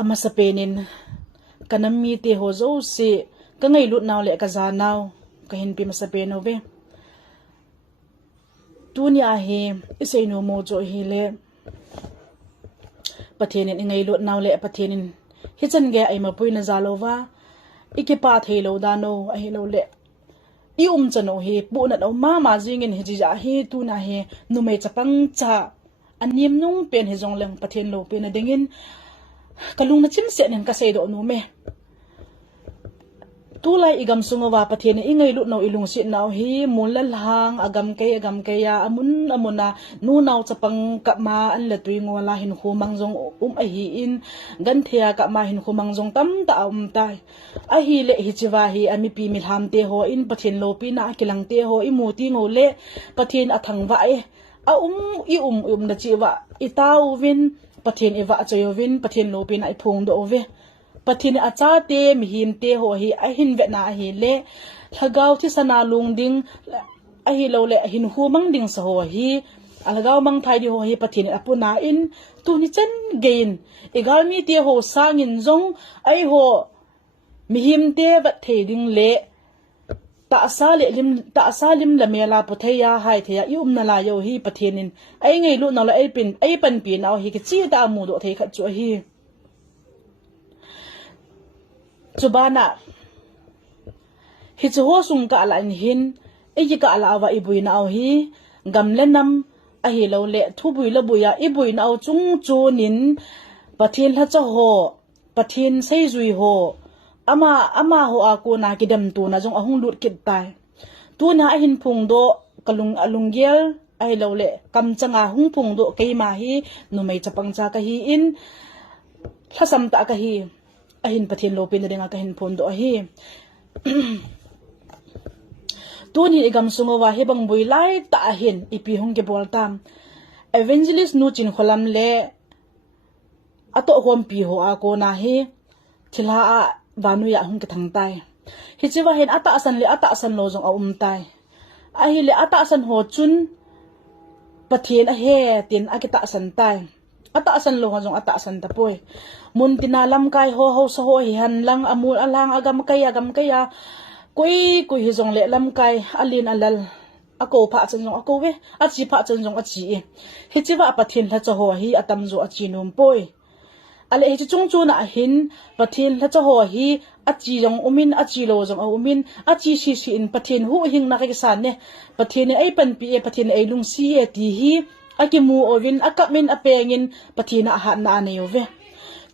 ama sa penin kanami te ho zo si ka ngai lut naw le ka za naw ka hin pi ma sa peno ve tunia he isai no mo jo hi le pathenin ngai lut naw le pathenin hi chan ge ai ma pui na zalova ike pa thelo da no ai lo le I chano he pu na no ma jingin he ji ja he tu na he nu me chapang cha anim nung pen he jong leng pathen lo pen dengin kalung na chim se nen ka sei do nu me tu lai igam sungawa pathen ingai lu no ilung si naw hi mulal hang agam ke ya amuna nu naw chapang ka ma an la tui ngola hin khumang jong a hi in gan thea ka ma hin khumang jong tam ta tai a hi le hi chiwa hi ami pi mi ham te ho in pathen lo pi na kilang te ho I mu ti ngo le pathen athang wa e a na chiwa itau win pathen ewa choyovin pathen lo pi na I phung do ve pathin acha te mi him te ho hi a hin ve na hi le thagaw thi sana lung ding a hi lo le hin hu mang ding sa ho hi alagaw mang thai di ho hi pathin apuna in tu ni chen gain egal mi te ho sangin jong ai ho mi him te va the ding le ta sa lim la mela puthaya hai theya na la yo hi pathinin ai ngei lu na la ai pan pi na hi ki chi ta mu do the khat chu hi Chubana hi chu ho sung ka ala hin e ka ala wa ibui na au hi gamlenam a hi lo le thu bui la buya ibui na au chung chu nin pathin la cha ho pathin sei zui ho ama ho a ko na kidam tu na jong ahung lut kit tai tu na a hin phung do kalung alunggel ai lo le kam changa hung phung do keima hi nu mai chapang cha ka hi in thasam ta ka hi ahin pathin lo pin ringa ka hin phon do hi tuni igam sungowa hebang bui lai ta hin ipi hong ke bol tam evangelist nu chin kholam le ato hom pi ho a ko na hi thila a banu ya hong ke thang tai hi chiwa hin ata asan lo jong a tai a hi le ata asan ho chun pathin a he tin a ki ta san tai ata asan lo jong ata asan ta poi mun tinalam kai ho sa ho hi han lang amul alang agam kaya koi hi jong le lam kai alin alal ako pha chen jong ako we a chi pha chen jong a chi hi chiwa pathin la cha ho hi atam zo a chi num poi ale hi chung chu na hin pathin la cha ho hi a chi jong umin a chi lo jong umin a chi si in pathin hu hing na ka san ne pathin ai pan pi e pathin ai lung si e ti hi akimu ovin akamin apengin pathina ha na ne yove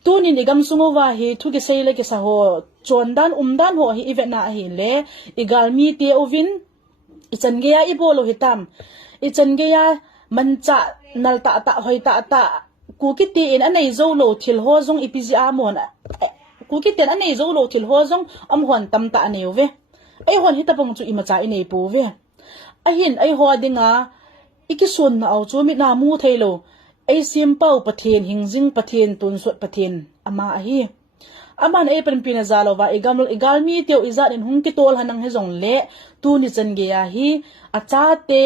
tunin igam sungowa hi thuki seile ke sa ho chondan umdan ho hi evena hi le igalmi te ovin ichange ya ibolo hitam ichange ya mancha nalta ta hoita ta kukiti in anei zo lo thil ho jong ipiji amon kukiten anei zo lo thil ho jong amhon tam ta ne yove ai hon hitapong chu imacha inei pu ve ahin ai ho dinga ikisun na au chu mi na mu thailo ai simpau pathin hingjing pathin tunsot pathin ama hi aman ai pen pina zalowa igalmi teu izat in hung ki tol hanang he jong le tu ni chan ge ya hi acha te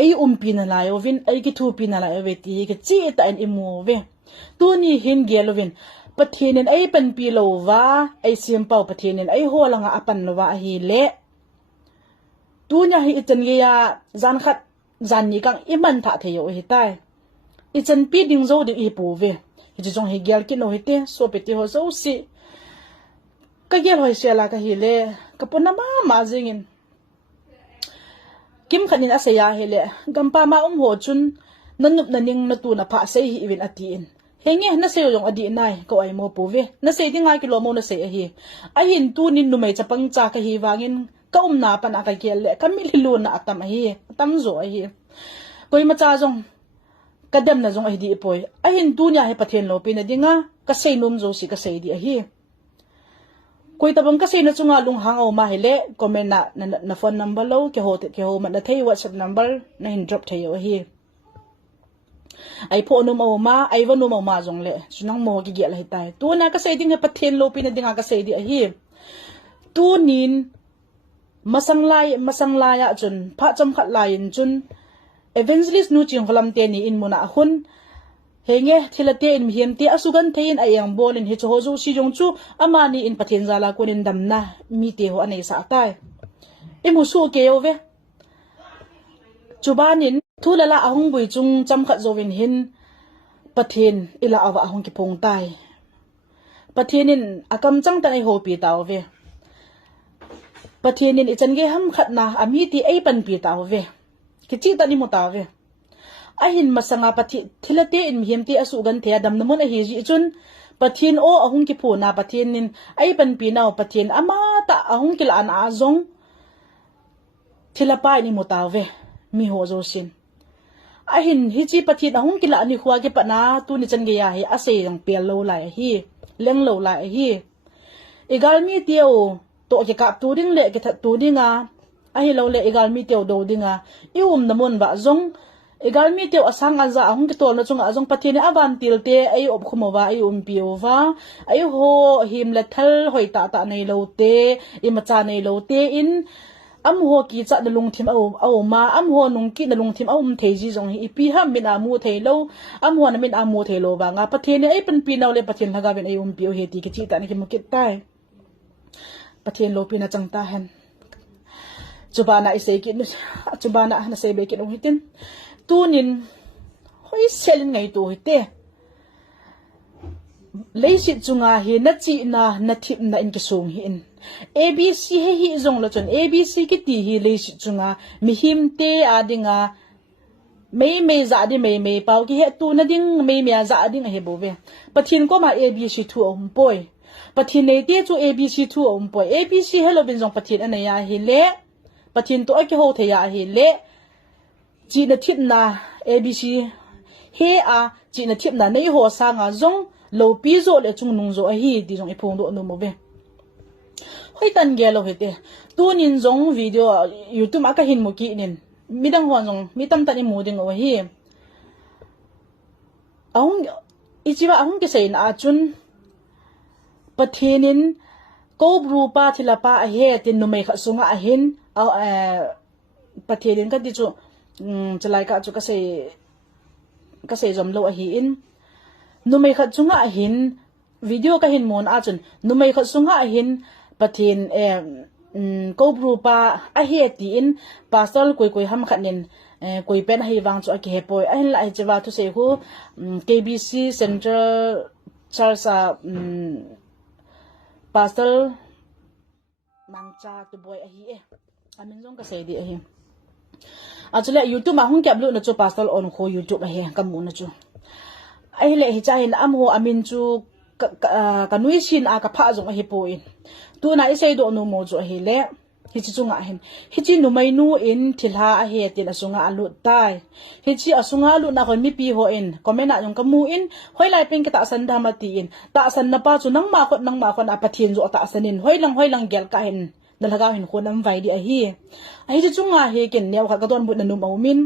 ai pina la yo vin ai ki thu pina la yo ti ki chi ta in imu ve tu ni hin ge lovin pathin ai pen pi lo wa ai simpau pathin ai holanga apan wa hi le tu nya hi chen ge ya zan khat zan ni kang iman tha theyo hi tai ichan pi ding zo de i pu ve hi jong hi gyal ki no hi te so pe ti ho zo si ka gyal hoi sia la ka hi le ka pona ma jingin kim khanin asaya hi le gampa ma ho chun nanup na ning na tu na pha sei hi win ati in henge na se yong adi nai ko ai mo pu ve na se dinga ki lo mo na se hi a hin tu nin nu mai chapang cha ka hi wangin ka na pa na ka gyal le kamili lu na atam hi tam zo hi koi ma cha jong kadam na jong ai di poi a hin tu nya he pathen lo pe na dinga ka sei num zo si ka sei di hi koi tabang ka sei na chunga lung hang au ma hele comment na phone number lo ke ho ma na thei WhatsApp number na hin drop thei yo hi ai pho num au ma ai wa num au ma jong le chunang mo ki gel hi tai tu na ka sei ding he pathen lo pe na dinga ka sei di hi tu nin masang lai ya chun pha chom khat lai in chun evangelist nu ching kholam te ni in muna hun henge thilate in hiam ti asugan thein ayang bolin hi cho zo si jong chu amani in pathin zala kunin damna mi te ho anei sa tai emu su ke yo ve chubanin thulala ahung bui chung cham khat zowin hin pathin ila awa ahung ki pong tai pathinin akam chang ta nei ho pi taw ve pathinin ichan ge ham khat na ami ti ei pan pi taw ve kichi ta ni mo taw ve ahin masanga pathi thilate in hiam ti asu gan the dam namun a hi ji chun pathin o ahung ki phu na pathinin ei pan pi naw pathin ama ta ahung ki la an a zong thilapa ni mo taw ve mi ho zo sin ahin hi chi pathin ahung ki la ni khwa ge pa na tu ni chan ge ya hi ase yang pel lo lai hi leng lo lai hi egal mi tio to ke kap tu ding le ke that tu dinga ai lo le egal mi tio do dinga ium namun ba zong egal mi tio asang aza ahung ke tol na chung azong pathin avan tilte ai op khumowa ai piova ai ho him la thal hoi ta ta nei lo te i macha nei lo te in am ho ki cha na lung thim au ma am ho nung ki na lung thim au theji jong hi pi ham min amu theilo am ho na min amu theilo ba nga pathin ai pan pi naw le pathin laga ben ai pio he ti ke chi ta ni ke mukit tai pathin lo pi na chang ta hen chubana isei ki chubana na sei be ki nong hitin tunin hoi selin ngai tu hite leisi chunga hi na chi na thip na in ki sung hi in abc he hi zong lo chon abc ki ti hi leisi chunga mi him te adinga mei za di mei pau ki he tu na ding mei mia za ding he bo ve pathin ko ma abc thu om poi pathin nei te chu abc thu om poi abc hello bin zong pathin anaya hi le pathin to ki ho the ya hi le chi na thip na abc he a chi na thip na nei ho sa nga zong lo pi zo le chung nung zo hi di zong ipong do no mo ve hoi tan ge lo hete tunin zong video youtube aka hin mo ki nin midang hon zong mitam tani mo ding o hi ahung ichiwa ahung ke sein a chun pathinin ko bru pa thilapa a he tin no mai kha sunga a hin pathinin ka di chu chalai ka chu ka sei zom lo a hi in numai khat chunga a hin video ka hin mon a chun numai khat sunga a hin pathin ko bru pa a he ti in pasal koi ham khanin koi pen hi wang chu a ke poi a hin lai chawa thu se hu KBC Central Charsa pasal mangcha tu boy a hi amin jong ka sei di a hi achule YouTube ma hung kyap lu na chu pasal on kho YouTube a he kamu na chu ai le hi chain am ho amin chu kanui sin a ka pha jong a hi poin tu na isei do no mo jo hi le hi chi chunga hin hi chi nu mai nu in thilha a he tin asunga alu tai hi chi asunga lu na kon mi pi ho in comment a jong kamu in hoi lai pin ka ta san dama ti in ta san na pa chu nang ma khon a pathin jo ta sanin hoi lang gel ka hin dalaga hin khonam vai di a hi chi chunga he ken new kha ka don bu na nu mau min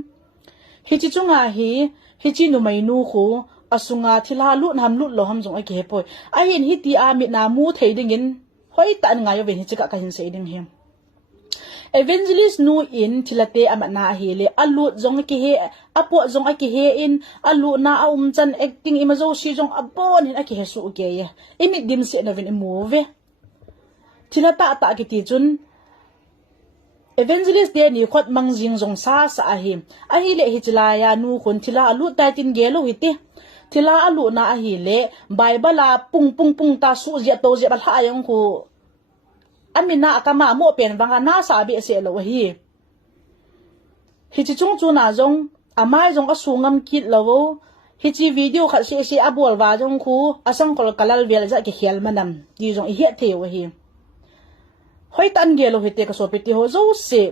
hi chi chunga hi chi nu mai nu khu asunga thila lu nam lu lo ham jong ai ke poi ai hin hi ti a mi na mu thei ding in hoi tan nga yo ve hi chika ka hin sei ding hem evangelist nu in thilate amana hi le alu jong ki he apo jong a ki he in alu na chan acting imazo si jong abon hin a ki he su ke ye imi dim se na vin move thilata ta ki ti chun evangelist de ni khot mang jing jong sa a hi a hi le hi chila ya nu khon thila alu ta tin ge lo hi ti thila alu na a hi le bible pung ta su je to je bal ha yang khu amina akama mo pen wanga na sa bi se lo hi chi chung chu na jong amai jong a sungam kit lo hi chi video kha se abol wa jong khu asang kol kalal vel ja ki khel manam ti jong hi the wa hi hoi tan ge lo hi te ka so piti ho zo se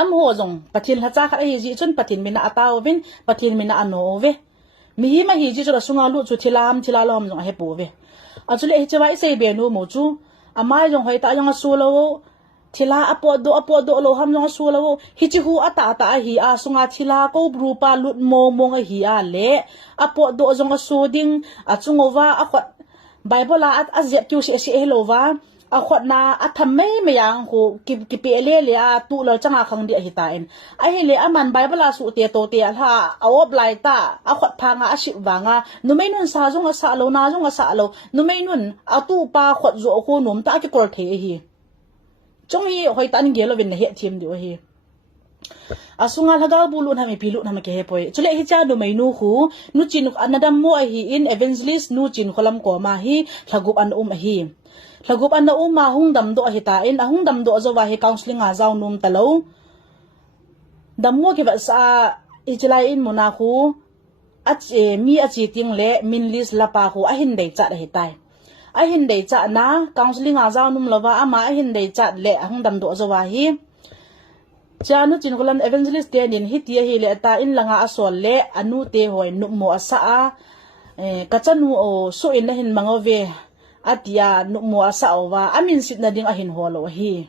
am ho jong pathin ha cha kha hi ji chun pathin mina ataw vin pathin mina ano ve mi hi ma hi ji chu sunga lu chu thilam lom jong he pu ve achule hi chawai sei be no mo chu amai jong hoi ta jong su lo thila apo do lo ham jong su lo hi chi hu ata hi a sunga thila ko bru pa lut mo nga hi a le apo do jong su ding a chungowa a khot bible at azet kyu se helova a khot na a tham me yang ko ki pe le a tu lo changa khang dia hi ta en a hi le aman bible a su te to te ha a ob lai ta a khot phanga a shi wanga nu mai nun sa jong a sa lo na jong a sa lo nu mai nun a tu pa khot zo ko nom ta ki kol the hi chong hi hoi tan ge lo vin he thim dio hi asunga lagal bulun hami pilu na ke hepoi chule hi cha do mai nu hu nu chin anadam mo hi in evangelist nu chin kholam ko ma hi thagup an hi thagup an ma hung dam do hi ta in ahung dam do zo wa hi counseling a zaw num talo dam mo ke va sa ichlai in mona hu ache mi achi ting le min list la pa hu a hin dei cha hi tai a hin dei cha na counseling a zaw num lova ama a hin dei cha le ahung dam do zo wa hi chanu chin kolam evangelist te nin hitia hi le ta in langa asol le anu te hoi nu mo asa a kachanu o so in na hin mangove atia nu mo asa owa amin sit na ding a hin holo hi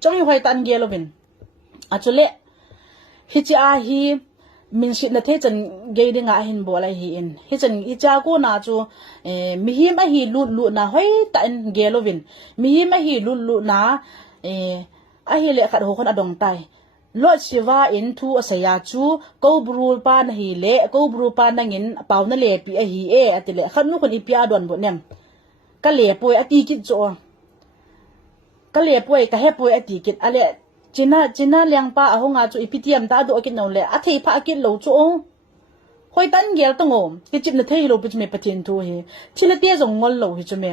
chong hoi tan gelovin achule hichi a hi min sit na the chan ge ding a hin bola hi in hi chan i cha ko na chu mi hi ma hi lu na hoi tan gelovin mi hi ma hi lu na a hi le khat ho khon adong tai lo siwa in thu asaya chu ko brul pa na hi le ko bru pa na ngin paw na le pi a hi atile khan nu khon ipia don bo nem ka le poi ati kit cho ka le poi ka he poi ati kit ale china liang pa a honga chu ipitiam ta do kit no le a thei pha kit lo chu hoi tan gel tangom ti chip na thei lo pi me patin thu hi thila te jong ngol lo hi chu me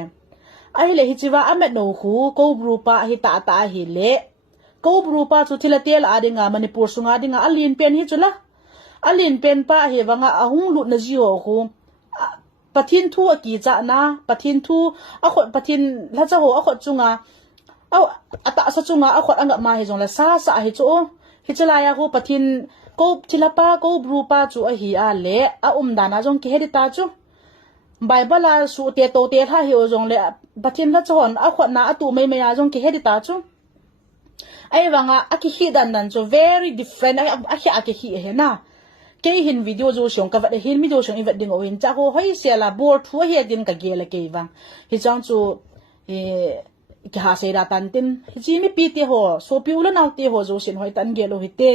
ai le hi chiwa amet no khu ko bru pa hi ta hi le ko bru pa chu thila tel adinga manipur sunga dinga alin pen hi chula alin pen pa he wanga ahung lu na ji ho khu pathin thu aki cha na pathin thu a khot pathin la cha ho a khot chunga au ata sa chunga a khot anga ma hi jong la sa hi chu hi chala ya ho pathin ko thila pa ko bru pa chu a hi a le a dana jong ki he ta chu bible la su te to te tha hi o jong le pathin la chon a khot na atu mai mai a jong ki he ta chu ai wanga aki hi dan so very different aki hi he na ke hin video jo shong ka va hin mi jo shong i va ding o hin cha ho hoi sia la bor thu he din ka ge la ke wang hi chang chu ka ha se ra tan tin hi chi mi pi te ho so pi ula naw te ho jo sin hoi tan ge lo hi te